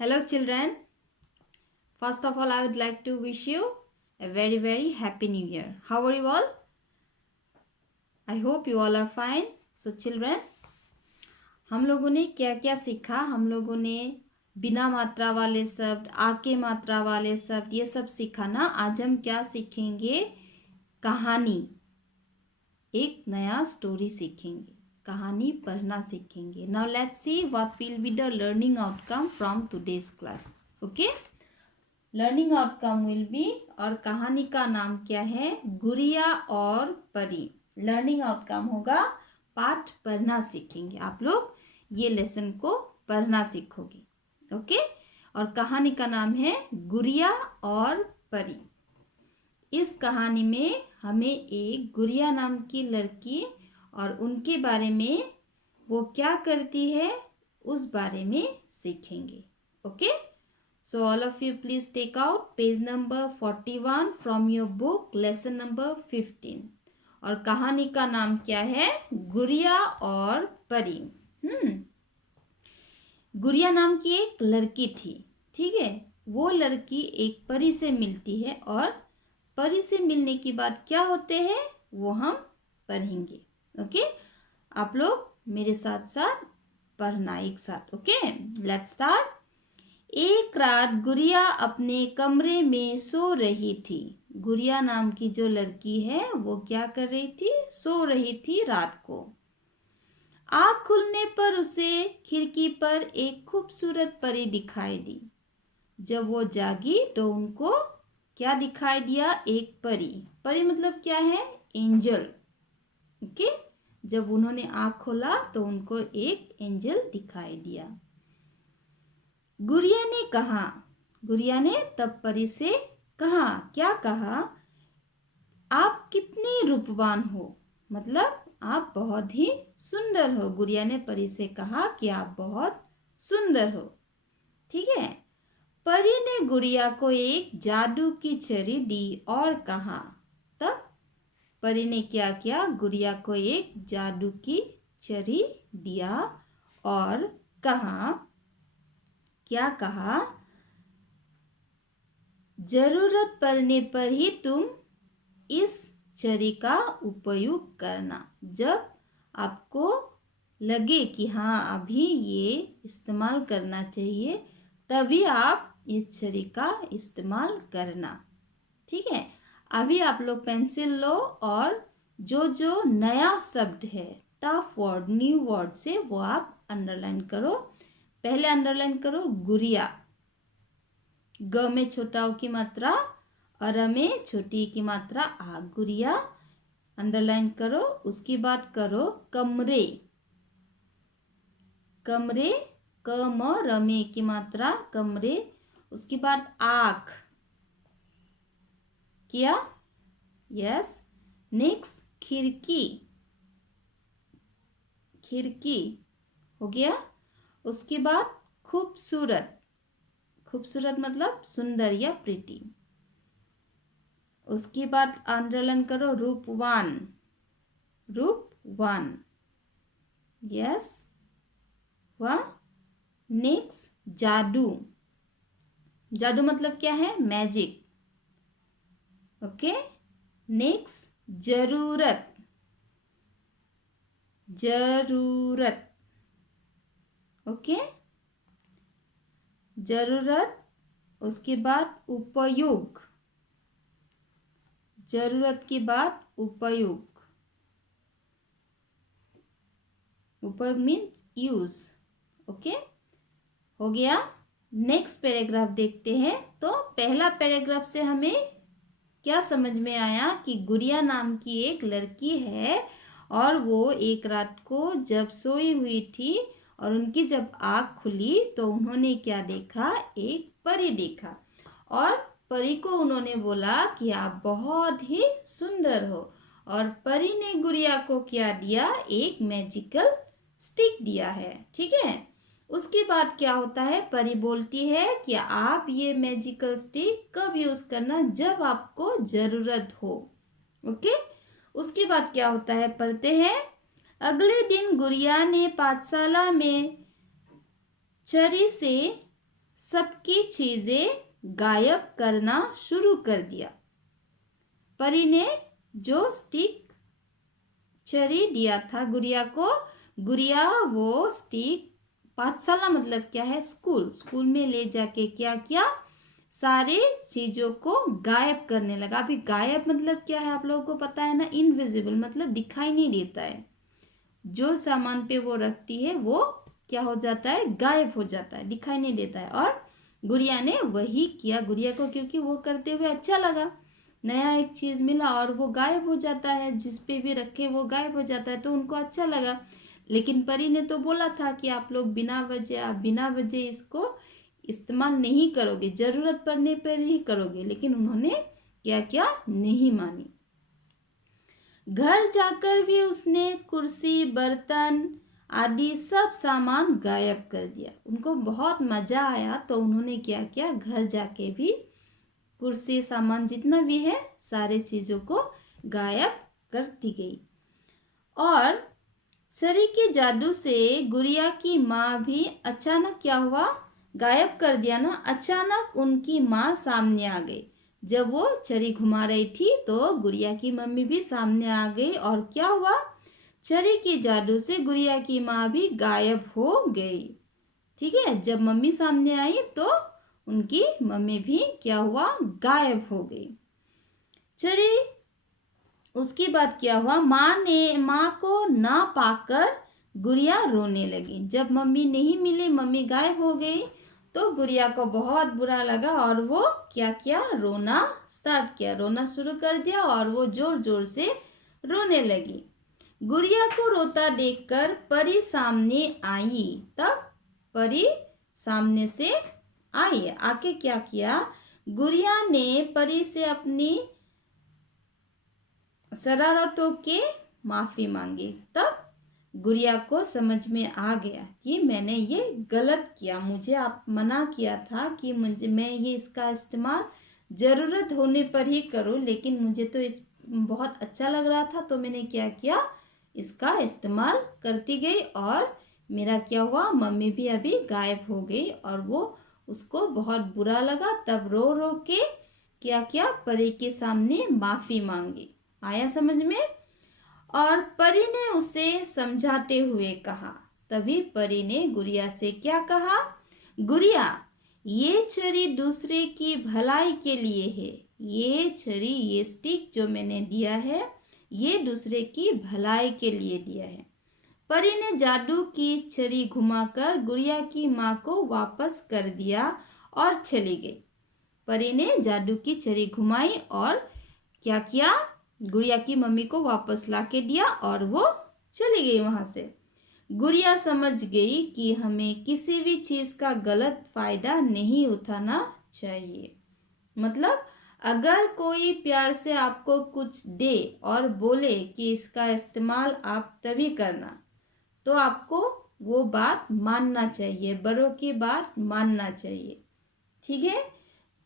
Hello, children. First of all, I would like to wish you a very, very happy new year. How are you all? I hope you all are fine. So, children, हम लोगों ने क्या क्या सीखा? हम लोगों ने बिना मात्रा वाले शब्द, आके मात्रा वाले शब्द, ये सब सीखा ना. आज हम क्या सीखेंगे? कहानी. एक नया स्टोरी सीखेंगे. कहानी पढ़ना सीखेंगे. Now let's see what will be the learning outcome from today's class. Okay? Learning outcome will be, और कहानी का नाम क्या है? गुड़िया और परी. लर्निंग आउटकम होगा पाठ पढ़ना सीखेंगे. आप लोग ये लेसन को पढ़ना सीखोगे. ओके. और कहानी का नाम है गुड़िया और परी. इस कहानी में हमें एक गुड़िया नाम की लड़की और उनके बारे में, वो क्या करती है उस बारे में सीखेंगे. Okay. So all of you please take out page number 41 from your book lesson number 15. और कहानी का नाम क्या है? गुड़िया और परी. गुड़िया नाम की एक लड़की थी. ठीक है. वो लड़की एक परी से मिलती है और परी से मिलने के बाद क्या होते हैं वो हम पढ़ेंगे. ओके. आप लोग मेरे साथ साथ पढ़ना एक साथ. ओके. Let's start. एक रात गुड़िया अपने कमरे में सो रही थी. गुड़िया नाम की जो लड़की है वो क्या कर रही थी? सो रही थी रात को. आँख खुलने पर उसे खिड़की पर एक खूबसूरत परी दिखाई दी. जब वो जागी तो उनको क्या दिखाई दिया? एक परी. परी मतलब क्या है? एंजल. ओके. जब उन्होंने आँख खोला तो उनको एक एंजल दिखाई दिया. गुड़िया ने कहा, गुड़िया ने तब परी से कहा, क्या कहा? आप कितनी रूपवान हो, मतलब आप बहुत ही सुंदर हो. गुड़िया ने परी से कहा कि आप बहुत सुंदर हो. ठीक है. परी ने गुड़िया को एक जादू की छड़ी दी और कहा, तब परी ने क्या किया? गुड़िया को एक जादू की छड़ी दिया और कहा, क्या कहा? जरूरत पड़ने पर ही तुम इस छड़ी का उपयोग करना. जब आपको लगे कि हाँ अभी ये इस्तेमाल करना चाहिए तभी आप इस छड़ी का इस्तेमाल करना. ठीक है. अभी आप लोग पेंसिल लो और जो जो नया शब्द है, टफ वर्ड, न्यू वर्ड से वो आप अंडरलाइन करो. पहले अंडरलाइन करो गुड़िया. ग में छोटा ओ की मात्रा और र में छोटी की मात्रा आ. गुड़िया अंडरलाइन करो. उसकी बात करो कमरे. कमरे क म र में की मात्रा कमरे. उसके बाद आँख किया. यस. नेक्स्ट खिड़की. खिड़की हो गया. उसके बाद खूबसूरत. खूबसूरत मतलब सुंदर या प्रीटी. उसके बाद अंडरलाइन करो रूपवान. रूपवान. यस. वाह. नेक्स्ट जादू. जादू मतलब क्या है? मैजिक. ओके. नेक्स्ट जरूरत. जरूरत. ओके. जरूरत. उसके बाद उपयोग. जरूरत के बाद उपयोग. उपयोग मीन्स यूज. ओके. हो गया. नेक्स्ट पैराग्राफ देखते हैं. तो पहला पैराग्राफ से हमें क्या समझ में आया कि गुड़िया नाम की एक लड़की है और वो एक रात को जब सोई हुई थी और उनकी जब आँख खुली तो उन्होंने क्या देखा? एक परी देखा. और परी को उन्होंने बोला कि आप बहुत ही सुंदर हो. और परी ने गुड़िया को क्या दिया? एक मैजिकल स्टिक दिया है. ठीक है. उसके बाद क्या होता है? परी बोलती है कि आप ये मैजिकल स्टिक कब यूज़ करना? जब आपको ज़रूरत हो. ओके. उसके बाद क्या होता है? पढ़ते हैं. अगले दिन गुड़िया ने पाठशाला में छड़ी से सबकी चीजें गायब करना शुरू कर दिया। परी ने जो स्टिक छड़ी दिया था गुड़िया को, गुड़िया वो स्टिक पाठशाला मतलब क्या है, स्कूल में ले जाके क्या किया, सारे चीजों को गायब करने लगा। अभी गायब मतलब क्या है आप लोगों को पता है ना, इनविजिबल मतलब दिखाई नहीं देता है। जो सामान पे वो रखती है वो क्या हो जाता है, गायब हो जाता है, दिखाई नहीं देता है। और गुड़िया ने वही किया, गुड़िया को क्योंकि वो करते हुए अच्छा लगा, नया एक चीज़ मिला और वो गायब हो जाता है, जिस पे भी रखे वो गायब हो जाता है, तो उनको अच्छा लगा। लेकिन परी ने तो बोला था कि आप लोग बिना वजह इसको इस्तेमाल नहीं करोगे, ज़रूरत पड़ने पर ही करोगे। लेकिन उन्होंने क्या किया, नहीं मानी। घर जाकर भी उसने कुर्सी, बर्तन आदि सब सामान गायब कर दिया। उनको बहुत मज़ा आया तो उन्होंने क्या किया, घर जाके भी कुर्सी, सामान जितना भी है सारे चीज़ों को गायब करती गई। और छड़ी के जादू से गुड़िया की माँ भी अचानक क्या हुआ, गायब कर दिया ना। अचानक उनकी माँ सामने आ गई। जब वो छड़ी घुमा रही थी तो गुड़िया की मम्मी भी सामने आ गई। और क्या हुआ, छड़ी के जादू से गुड़िया की माँ भी गायब हो गई। ठीक है, जब मम्मी सामने आई तो उनकी मम्मी भी क्या हुआ, गायब हो गई। छड़ी उसके बाद क्या हुआ, माँ को ना पाकर गुड़िया रोने लगी। जब मम्मी नहीं मिली, मम्मी गायब हो गई, तो गुड़िया को बहुत बुरा लगा और वो क्या किया, रोना स्टार्ट किया, रोना शुरू कर दिया और वो जोर जोर से रोने लगी। गुड़िया को रोता देखकर परी सामने आई। तब परी सामने से आई, आके क्या किया, गुड़िया ने परी से अपनी शरारतों के माफ़ी मांगी। तब गुड़िया को समझ में आ गया कि मैंने ये गलत किया, मुझे आप मना किया था कि मैं ये इसका इस्तेमाल ज़रूरत होने पर ही करूँ, लेकिन मुझे तो इस बहुत अच्छा लग रहा था तो मैंने क्या किया, इसका इस्तेमाल करती गई। और मेरा क्या हुआ, मम्मी भी अभी गायब हो गई और वो उसको बहुत बुरा लगा। तब रो रो के क्या किया, परी के सामने माफ़ी मांगी। आया समझ में। और परी ने उसे समझाते हुए कहा, तभी परी ने गुड़िया से क्या कहा, गुड़िया ये छड़ी दूसरे की भलाई के लिए है, ये छड़ी, ये स्टिक जो मैंने दिया है ये दूसरे की भलाई के लिए दिया है। परी ने जादू की छड़ी घुमाकर गुड़िया की माँ को वापस कर दिया और चली गई। परी ने जादू की छड़ी घुमाई और क्या किया, गुड़िया की मम्मी को वापस ला के दिया और वो चली गई वहाँ से। गुड़िया समझ गई कि हमें किसी भी चीज़ का गलत फ़ायदा नहीं उठाना चाहिए। मतलब अगर कोई प्यार से आपको कुछ दे और बोले कि इसका इस्तेमाल आप तभी करना, तो आपको वो बात मानना चाहिए, बड़ों की बात मानना चाहिए। ठीक है,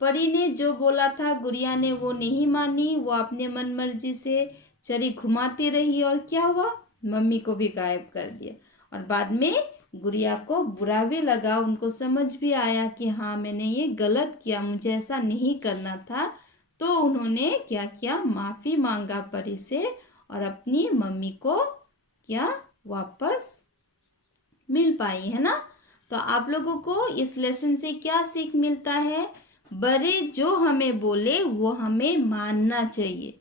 परी ने जो बोला था गुड़िया ने वो नहीं मानी, वो अपने मन मर्जी से छड़ी घुमाती रही और क्या हुआ, मम्मी को भी गायब कर दिया। और बाद में गुड़िया को बुरा भी लगा, उनको समझ भी आया कि हाँ मैंने ये गलत किया, मुझे ऐसा नहीं करना था। तो उन्होंने क्या किया, माफ़ी मांगा परी से और अपनी मम्मी को क्या वापस मिल पाई, है ना। तो आप लोगों को इस लेसन से क्या सीख मिलता है, बड़े जो हमें बोले वो हमें मानना चाहिए।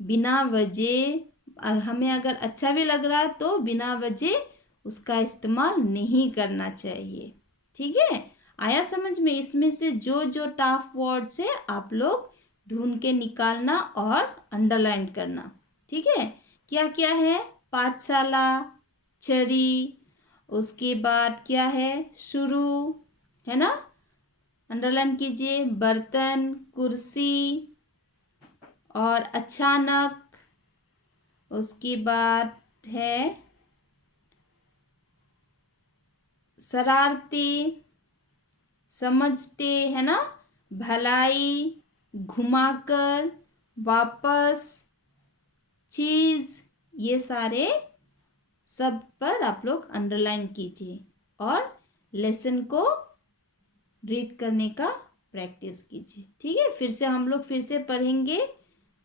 बिना वजह हमें अगर अच्छा भी लग रहा है तो बिना वजह उसका इस्तेमाल नहीं करना चाहिए। ठीक है, आया समझ में। इसमें से जो जो टफ वर्ड्स है आप लोग ढूंढ के निकालना और अंडरलाइन करना। ठीक है, क्या क्या है, पाठशाला, छड़ी, उसके बाद क्या है, शुरू, है ना, अंडरलाइन कीजिए, बर्तन, कुर्सी और अचानक, उसके बाद है शरारती, समझते, है ना, भलाई, घुमाकर, वापस, चीज़, ये सारे सब पर आप लोग अंडरलाइन कीजिए और लेसन को रीड करने का प्रैक्टिस कीजिए। ठीक है, फिर से हम लोग फिर से पढ़ेंगे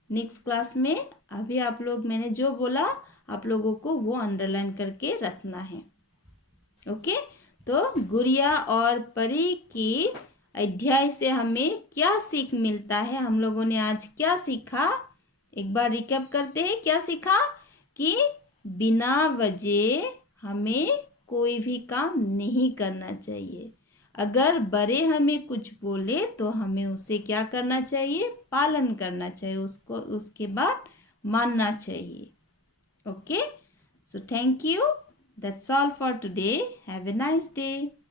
नेक्स्ट क्लास में। अभी आप लोग मैंने जो बोला आप लोगों को वो अंडरलाइन करके रखना है। ओके, तो गुड़िया और परी की अध्याय से हमें क्या सीख मिलता है, हम लोगों ने आज क्या सीखा, एक बार रिकैप करते हैं। क्या सीखा कि बिना वजह हमें कोई भी काम नहीं करना चाहिए। अगर बड़े हमें कुछ बोले तो हमें उसे क्या करना चाहिए, पालन करना चाहिए, उसको उसके बाद मानना चाहिए। Okay, so thank you. That's all for today. Have a nice day.